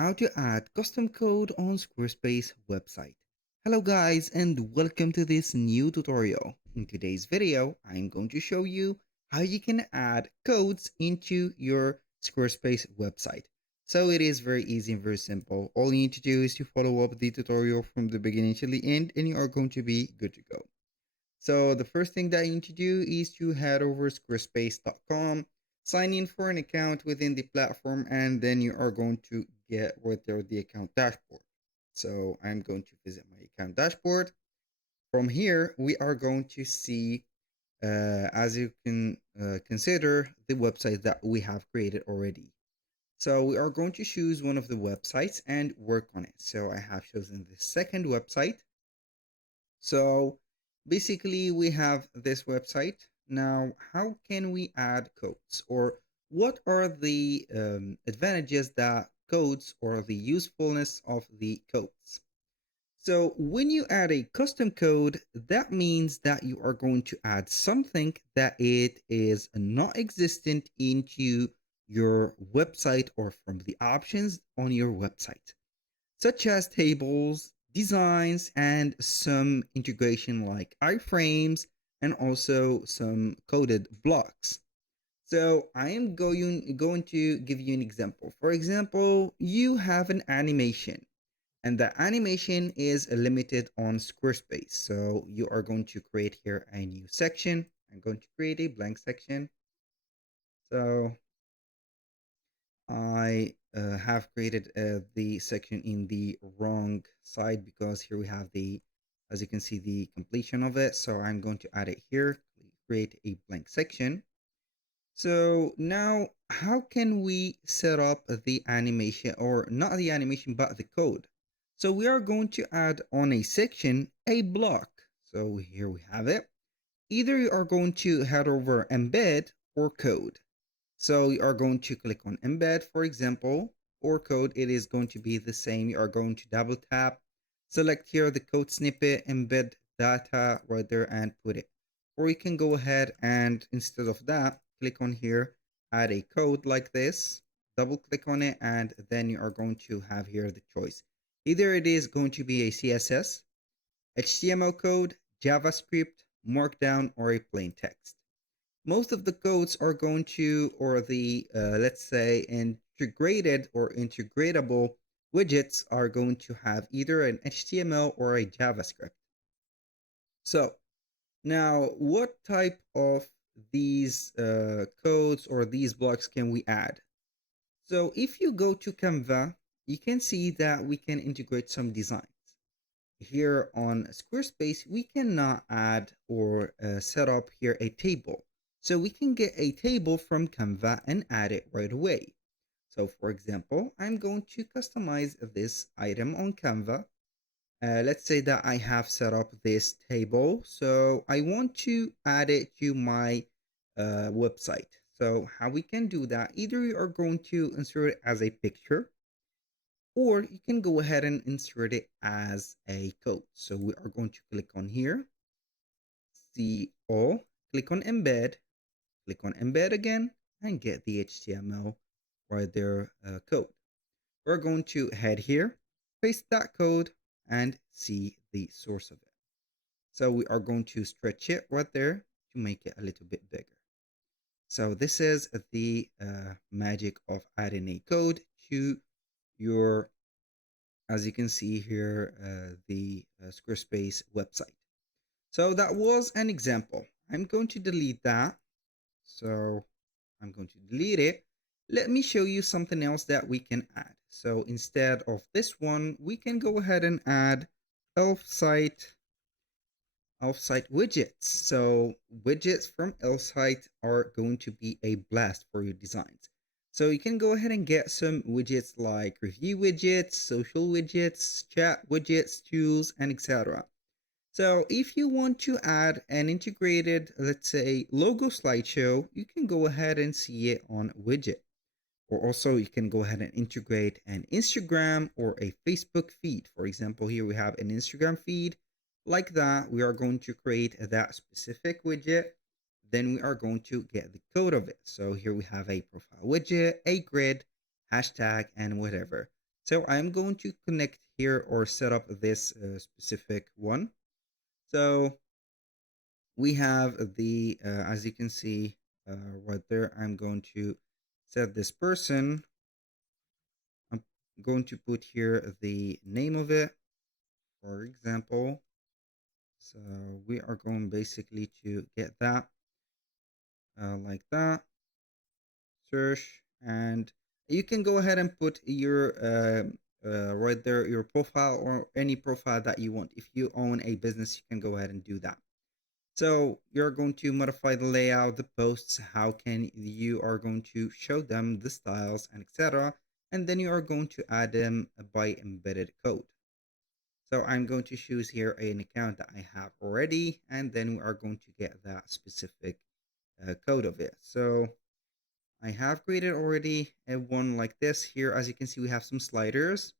how to add custom code on Squarespace website. Hello guys and welcome to this new tutorial. In today's video, I'm going to show you how you can add codes into your Squarespace website. So it is very easy and very simple. All you need to do is to follow up the tutorial from the beginning to the end and you are going to be good to go. So the first thing that you need to do is to head over squarespace.com, sign in for an account within the platform, and then you are going to get right there the account dashboard. So I'm going to visit my account dashboard. From here, we are going to see, as you can consider, the website that we have created already. So we are going to choose one of the websites and work on it. So I have chosen the second website. So basically we have this website. Now, how can we add codes, or what are the advantages that codes or the usefulness of the codes? So when you add a custom code, that means that you are going to add something that it is not existent into your website or from the options on your website, such as tables, designs, and some integration like iframes and also some coded blocks. So I am going to give you an example. For example, you have an animation and the animation is limited on Squarespace. So you are going to create here a new section. I'm going to create a blank section. So I have created the section in the wrong side because here we have the, as you can see, the completion of it. So I'm going to add it here, create a blank section. So now how can we set up the animation, or not the animation, but the code? So we are going to add on a section, a block. So here we have it. Either you are going to head over embed or code. So you are going to click on embed, for example, or code. It is going to be the same. You are going to double tap, select here the code snippet, embed data right there and put it. Or you can go ahead and instead of that, click on here, add a code like this, double click on it, and then you are going to have here the choice. Either it is going to be a CSS, HTML code, JavaScript, Markdown, or a plain text. Most of the codes are going to, or the, let's say, integrated or integratable widgets are going to have either an HTML or a JavaScript. So now what type of these codes or these blocks can we add? So if you go to Canva, you can see that we can integrate some designs. Here on Squarespace, we cannot add or set up here a table. So we can get a table from Canva and add it right away. So for example, I'm going to customize this item on Canva. Let's say that I have set up this table. So I want to add it to my website. So how we can do that, either you are going to insert it as a picture, or you can go ahead and insert it as a code. So we are going to click on here, see all, click on embed, click on embed again, and get the HTML right there code. We're going to head here, paste that code, and see the source of it. So we are going to stretch it right there to make it a little bit bigger. So this is the magic of adding a code to your, as you can see here, the Squarespace website. So that was an example. I'm going to delete that. So I'm going to delete it. Let me show you something else that we can add. So instead of this one, we can go ahead and add Elfsight widgets. So widgets from Elfsight are going to be a blast for your designs. So you can go ahead and get some widgets like review widgets, social widgets, chat widgets, tools, and etc. So if you want to add an integrated, let's say, logo slideshow, you can go ahead and see it on widget. Or also you can go ahead and integrate an Instagram or a Facebook feed. For example, here we have an Instagram feed. Like that, we are going to create that specific widget. Then we are going to get the code of it. So here we have a profile widget, a grid, hashtag, and whatever. So I'm going to connect here or set up this specific one. So we have the, as you can see right there, I'm going to set this person. I'm going to put here the name of it, for example. So we are going basically to get that like that, search, and you can go ahead and put your right there your profile or any profile that you want. If you own a business, you can go ahead and do that. So you're going to modify the layout, the posts, how can you are going to show them the styles and etc. And then you are going to add them by embedded code. So I'm going to choose here an account that I have already, and then we are going to get that specific code of it. So I have created already a one like this. Here, as you can see, we have some sliders.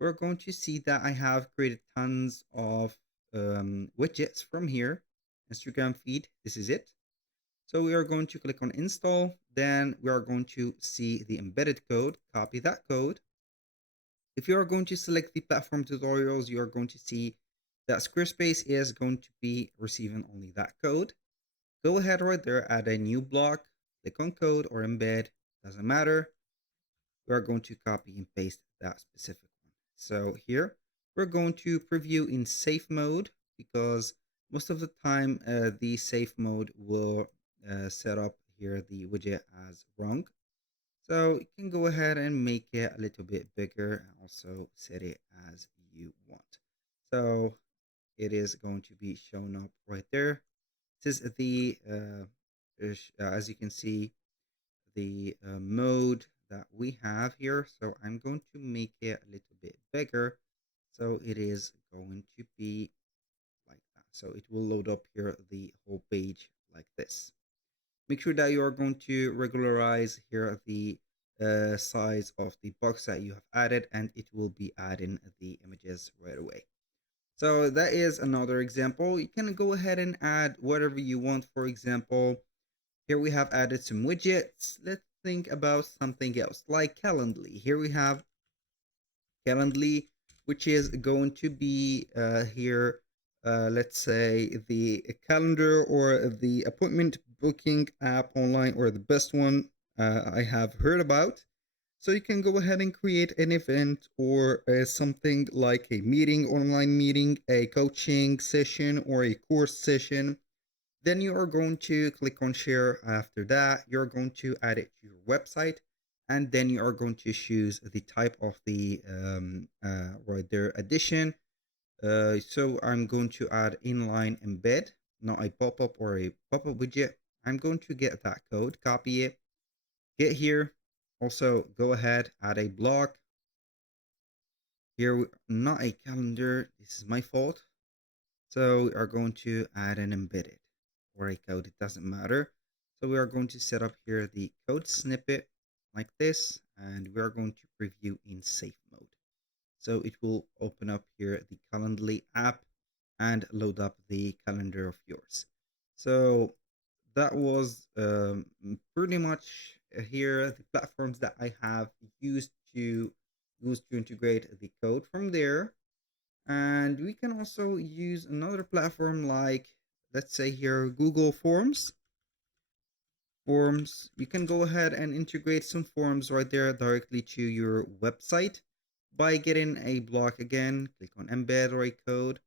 We're going to see that I have created tons of widgets from here. Instagram feed, this is it. So we are going to click on install. Then we are going to see the embedded code, copy that code. If you are going to select the platform tutorials, you are going to see that Squarespace is going to be receiving only that code. Go ahead right there, add a new block, click on code or embed, doesn't matter. We are going to copy and paste that specific one. So here, we're going to preview in safe mode because most of the time the safe mode will set up here the widget as wrong. So you can go ahead and make it a little bit bigger and also set it as you want. So it is going to be shown up right there. This is the, as you can see, the mode that we have here. So I'm going to make it a little bit bigger. So it is going to be like that. So it will load up here the whole page like this. Make sure that you are going to regularize here the size of the box that you have added, and it will be adding the images right away. So that is another example. You can go ahead and add whatever you want. For example, here we have added some widgets. Let's think about something else like Calendly. Here we have Calendly, which is going to be here, let's say the calendar or the appointment booking app online, or the best one I have heard about. So you can go ahead and create an event or something like a meeting, online meeting, a coaching session, or a course session. Then you are going to click on share. After that, you're going to add it to your website. And then you are going to choose the type of the right there addition. So I'm going to add inline embed, not a pop-up or a pop-up widget. I'm going to get that code, copy it, get here. Also, go ahead, add a block. Here, not a calendar. This is my fault. So we are going to add an embedded or a code, it doesn't matter. So we are going to set up here the code snippet like this, and we are going to preview in safe mode. So it will open up here the Calendly app and load up the calendar of yours. So that was pretty much here the platforms that I have used to integrate the code from there. And we can also use another platform like, let's say here, Google Forms. You can go ahead and integrate some forms right there directly to your website by getting a block again, click on embed or a code,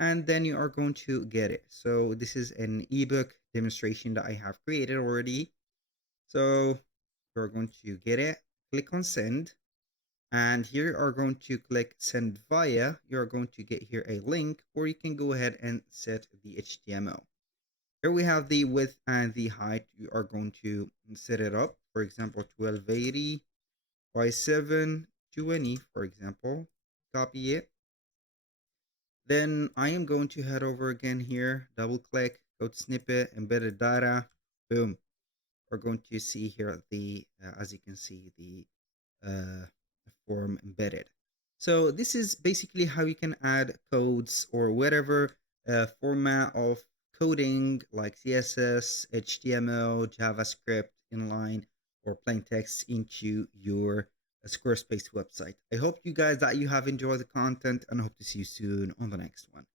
and then you are going to get it. So this is an ebook demonstration that I have created already. So you're going to get it, click on send, and here you are going to click send via. You're going to get here a link, or you can go ahead and set the HTML. Here we have the width and the height. You are going to set it up. For example, 1280 by 720, for example. Copy it. Then I am going to head over again here, double click, code snippet, embedded data, boom. We're going to see here the, as you can see, the form embedded. So this is basically how you can add codes or whatever format of coding like CSS, HTML, JavaScript, inline, or plain text into your a Squarespace website. I hope you guys that you have enjoyed the content and I hope to see you soon on the next one.